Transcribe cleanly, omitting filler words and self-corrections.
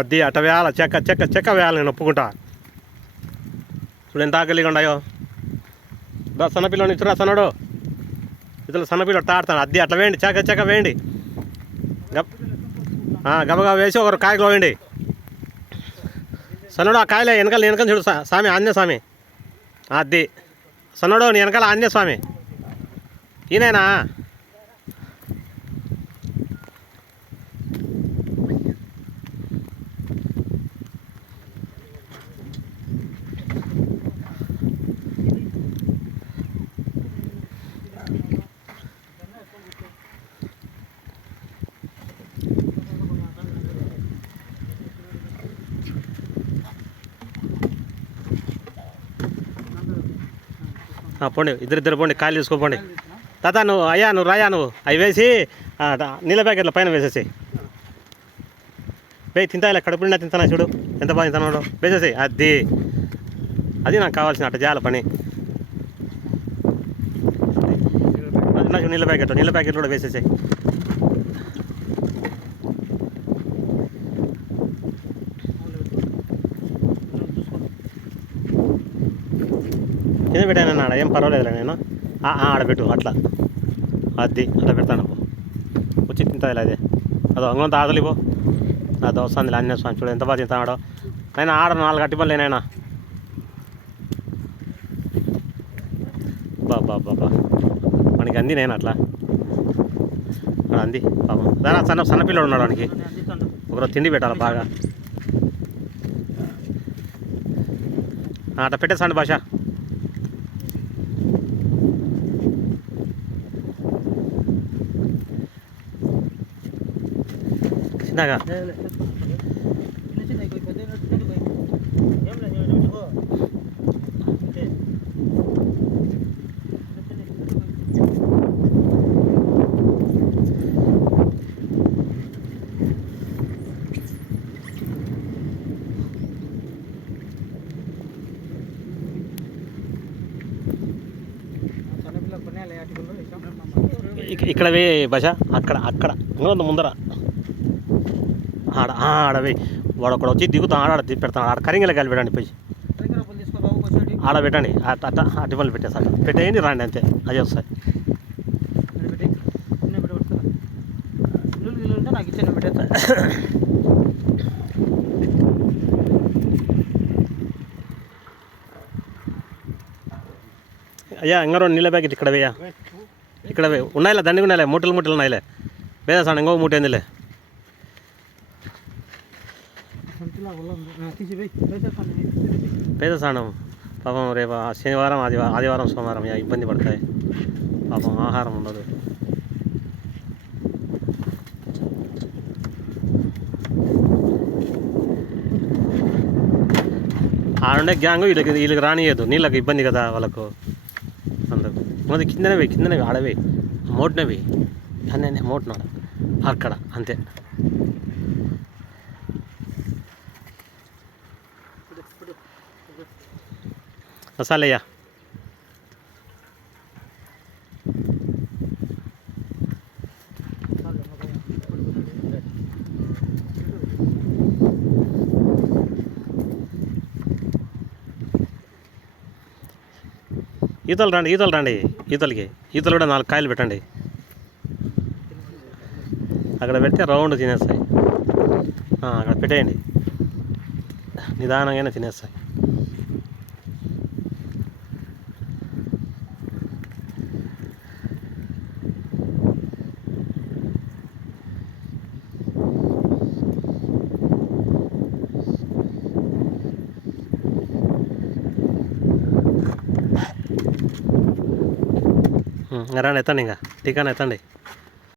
అది అట్ట వేయాల చెక్క చెక్క చెక్క వేయాలి నేను ఒప్పుకుంటా. ఇప్పుడు ఎంత ఆకలిగా ఉన్నాయో. సన్నపిల్లని ఇచ్చురా సన్నడు, ఇతను సన్నపిల్లడు తాడతాడు. అది అట్లా వేయండి, చెక్క చెక్క వేయండి. గబగబా వేసి ఒకరు కాయకు వేయండి. సన్నడు ఆ కాయలే వెనకాల చూడు స్వామి, ఆంజనేయ స్వామి. అది సన్నడు నీ వెనకాల ఆంజనేయ స్వామి. ఈయనైనా పోండి, ఇద్దరిద్దరు పోండి, కాయలు తీసుకోపోండి. తాత నువ్వు నువ్వు రాయా, నువ్వు అవి వేసి నీళ్ళ ప్యాకెట్ల పైన వేసేసి వేయి. తింటాయిలే, కడుపు నిండా తింటానా చూడు, ఎంత బాగా తింటాడు. వేసేసి అది నాకు కావాల్సిన అట్ట చేయాలి పని. నాకు నీళ్ళ ప్యాకెట్లు కూడా వేసేసాయి. కింద పెట్టానన్నా, ఆడ ఏం పర్వాలేదులే, నేను ఆడబెట్టు అట్లా. అట్లా పెడతాను, వచ్చి తింటుంది అదే. అదో అంగంతా ఆదలిపో. అది వస్తుంది ఆంజనేయ స్వామి చూడు ఎంత బాగా తింటాడో. అయినా ఆడ 4 అట్టిపల్లి నేనైనా బాబా మనకి అంది నేను అట్లా అంది పాపం. దాని సన్నపిల్లడు ఉన్నాడు, వానికి ఒకరోజు తిండి పెట్టాలి బాగా. అట్లా పెట్టేసండి భాష. చిన్నగా ఇక్కడ వే భాష, అక్కడ ముందర ఆడవే. వాడు ఒకడు వచ్చి దిగుతా ఆడ పెడతాను. ఆడ కరింగల గాలి పెట్టండి, పోయి ఆడ పెట్టండి. అటుపల్లి పెట్టేసాడు, పెట్టేయండి రండి, అంతే అది వస్తాయి. అయ్యా ఇంకా 2 నీళ్ళ ప్యాకెట్ ఇక్కడ వేయా, ఇక్కడ ఉన్నాయిలే, దండిగా ఉన్నాయిలే, మూటలు ఉన్నాయిలే. వేసేసాను, ఇంకో మూట ఏందిలే. పేదసానం పాపం రేపు శనివారం ఆదివారం సోమవారం ఇబ్బంది పడతాయి పాపం, ఆహారం ఉండదు. ఆడుండే గ్యాంగ్ వీళ్ళకి రానియదు, నీళ్ళకి ఇబ్బంది కదా వాళ్ళకు. అందరు మొదటి కిందనే ఆడవే, మోటినవి అన్నీ మోటినాడు అక్కడ, అంతే. మసాలయ్యా ఈతలు రండి, ఈతలు కూడా 4 కాయలు పెట్టండి. అక్కడ పెడితే రౌండ్ తినేస్తాయి. అక్కడ పెట్టేయండి, నిదానంగానే తినేస్తాయి. రండి, ఎత్తండి, ఇంకా టీకాని ఎత్తండి.